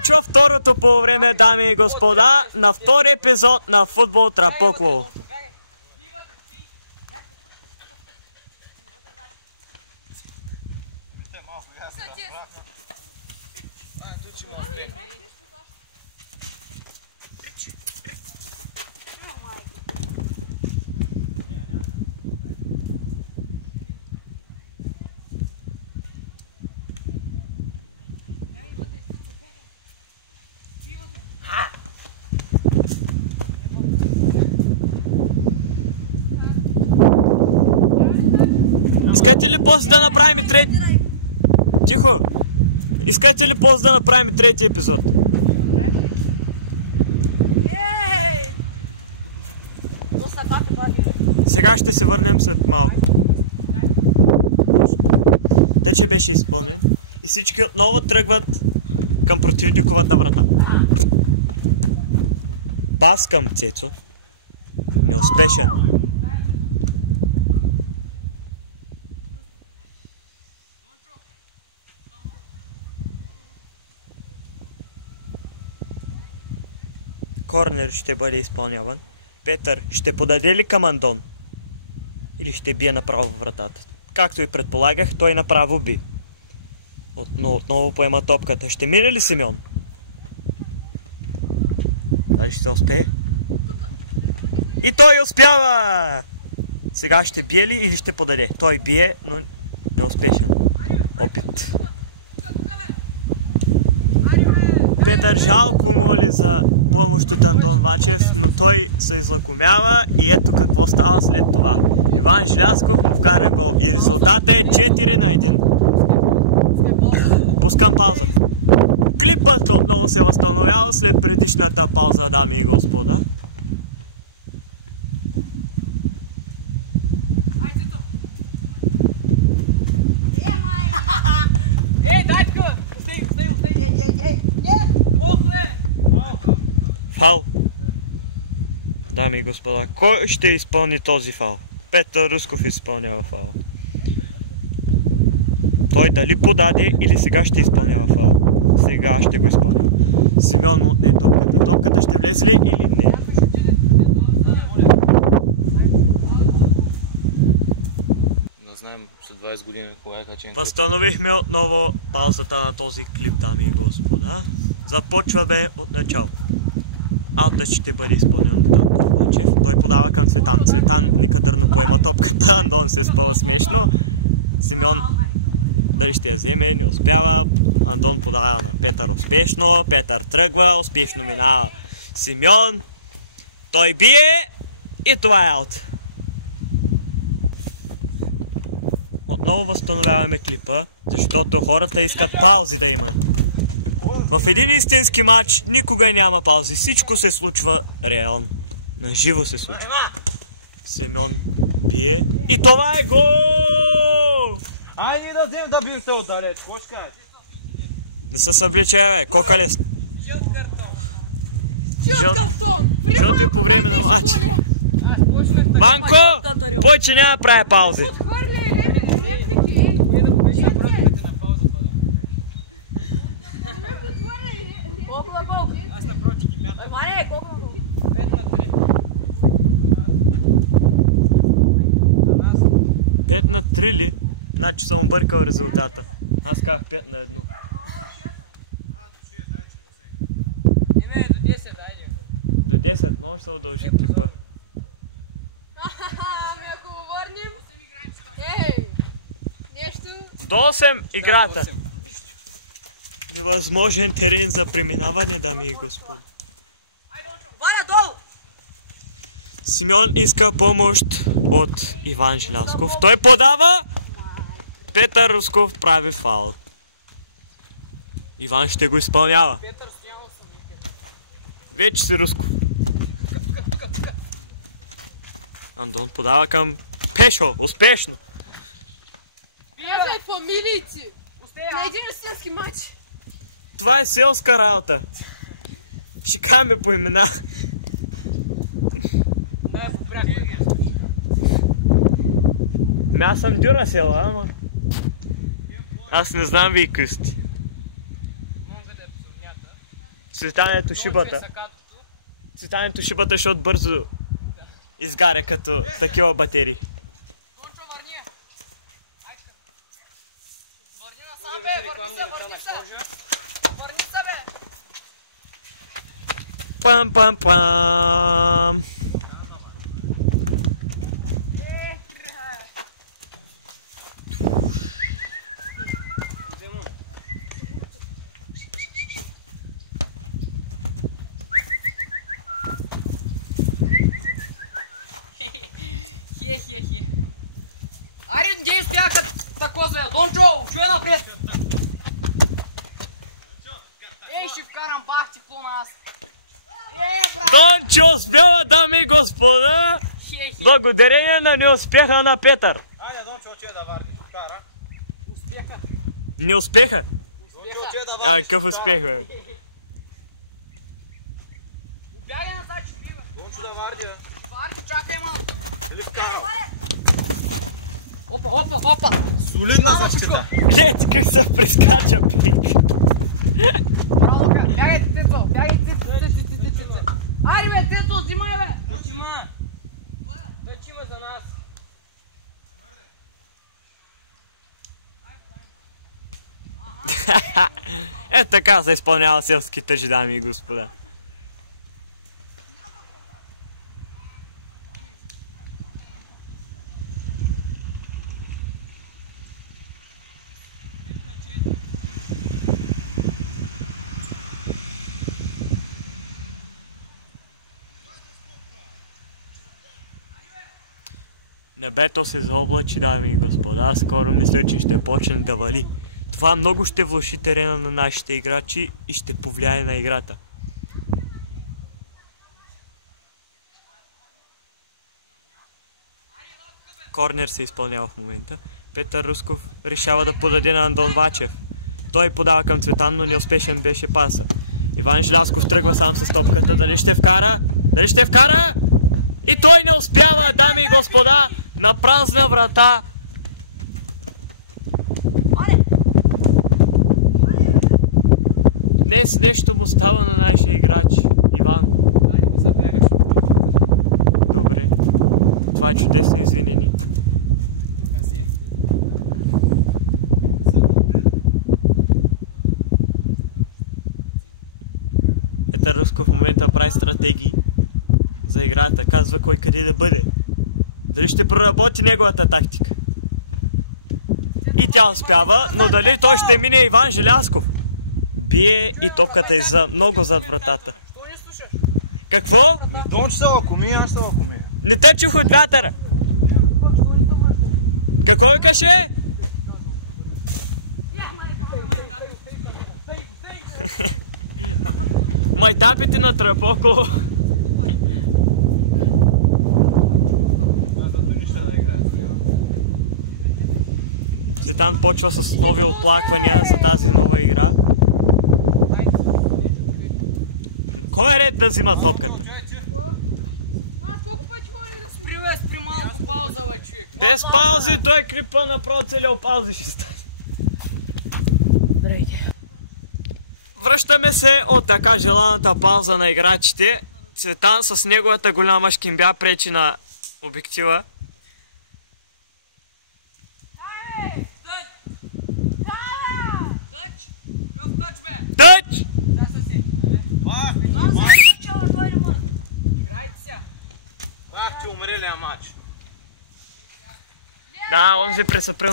Започва второто полувреме, дами и господа, на втори епизод на Футбол Трапокло. Искате ли после да направим трети... Тихо! Искате ли после да направим трети епизод? Сега ще се върнем след малко. Тече беше използван. И всички отново тръгват към противниковата врата. Пас към Цецо. Неуспешен. Корнер ще бъде изпълняван. Петър ще подаде ли към Андон? Или ще бие направо в вратата? Както и предполагах, той направо би. Но отново поема топката. Ще мине ли Симеон? Дали ще успее? И той успява! Сега ще бие ли или ще подаде? Той бие, но не успешен. Опит. Петър жалко моли за помощ от Антон Вачев, но той се излакомява и ето какво става след това. Иван Желязков вкара гол и резултатът е 4-1. Пускам пауза. Клипът отново се възстановява след предишната пауза, дами и господа. Фал. Дами и господа, кой ще изпълни този фал? Петър Русков изпълнява фал. Той дали подаде или сега ще изпълнява фал? Сега ще го изпълня. Симеон отне топката. Топката ще влезе ли или не? Не знаем след 20 години кога е качен. Възстановихме отново паузата на този клип, дами и господа. Започваме от начало. Аутът ще бъде изпълнен от Антон Вачев. Той подава към Цветан. Цветан некадърно поема топката. Андон се спъва смешно. Симеон дали ще я вземе, не успява. Андон подава на Петър успешно. Петър тръгва, успешно минава Симеон. Той бие и това е аут. Отново възстановяваме клипа, защото хората искат паузи да има. В един истински матч никога няма паузи. Всичко се случва реално. Наживо се случва. Симеон бие. И това е гол! Айде да взем да бим се отдалеч. Какво ще кажеш? Не се съвлече, бе. Кока ли? Жълт картон. Жълт е по време на матч. Банко! Повече няма да прави паузи. Значи съм объркал резултата. Аз казах 5-1. Име до 10, айде. До 10, може се удължи. Ами ако го върнем... Ей! Нещо... До 8 играта. Невъзможен терен за преминаване, дами и господа. Валя долу! Симеон иска помощ от Иван Желязков. Той подава. Петър Русков прави фаул. Иван ще го изпълнява. Петър стоял съм. Вече си Русков. Андон подава към Пешо. Успешно. Казай фамилийци! На един истински матч! Това е селска работа. Ще каме по имена. Не е попряко. Аз съм Дюрасел, ама... Аз не знам вие късти. Мога да е псовнята. Цветането шибата. Цветането шибата, защото бързо изгаря като такива батерии. Дончо, върни я. Върни насам, бе, върни се. Върни се, бе. Пам-пам-пам. Ари, где успяха тако за Дончо, чуй напред. Ей, ще вкарам пахти по нас. Дончо успява, дами и господа, благодарение на неуспеха на Петър. Айде, Дончо, отиде да варди. Кара. Успеха. Неуспеха? Дончо, отиде да варди. Какъв успех, бе? Бягай назад, че пива. Дончо да варди. Варди, чакай малко. Или вкарал. Опа. Солидна защита. Гледайте как се прескача, пик. Браво, бягайте, Тецо, бягайте, Тецо. Ари, бе, Тецо, взимай, бе. Дъчима за нас. Е, така се изпълнява селски тъжи, дами и господа. Небето се заоблачи, дами и господа. Скоро мисля, че ще почне да вали. Това много ще влоши терена на нашите играчи и ще повлияе на играта. Корнер се изпълнява в момента. Петър Русков решава да подаде на Андон Вачев. Той подава към Цветан, но неуспешен беше паса. Иван Желязков тръгва сам с топката. Дали ще вкара? Дали ще вкара? И той не успява, дами и господа, на празна врата. Днес нещо му става на нашия играч, Иван. Добре. Това е чудесно, извинени. Петър Русков в момента прави стратегии за играта, казва кой къде да бъде. Дали ще проработи неговата тактика? И тя успява, но дали той ще мине Иван Желязков? Бие и топката е много зад вратата. Що не слушаш? Какво? Дончо се лакоми, аз се лакоми. Не те чух от вятъра. Какво викаше? Майтапите на Трапоко. Цветан почва с нови оплаквания за тази нова игра. Кой е ред да взима топката? Спри малко пауза, бе, човек. Без паузи, той клипа направо целият паузи ще стане. Здравейте. Връщаме се от така желаната пауза на играчите. Цветан с неговата голяма шкимбя пречи на обектива. Тъч! Бах ти умрелия матч. Да, он се пресъприл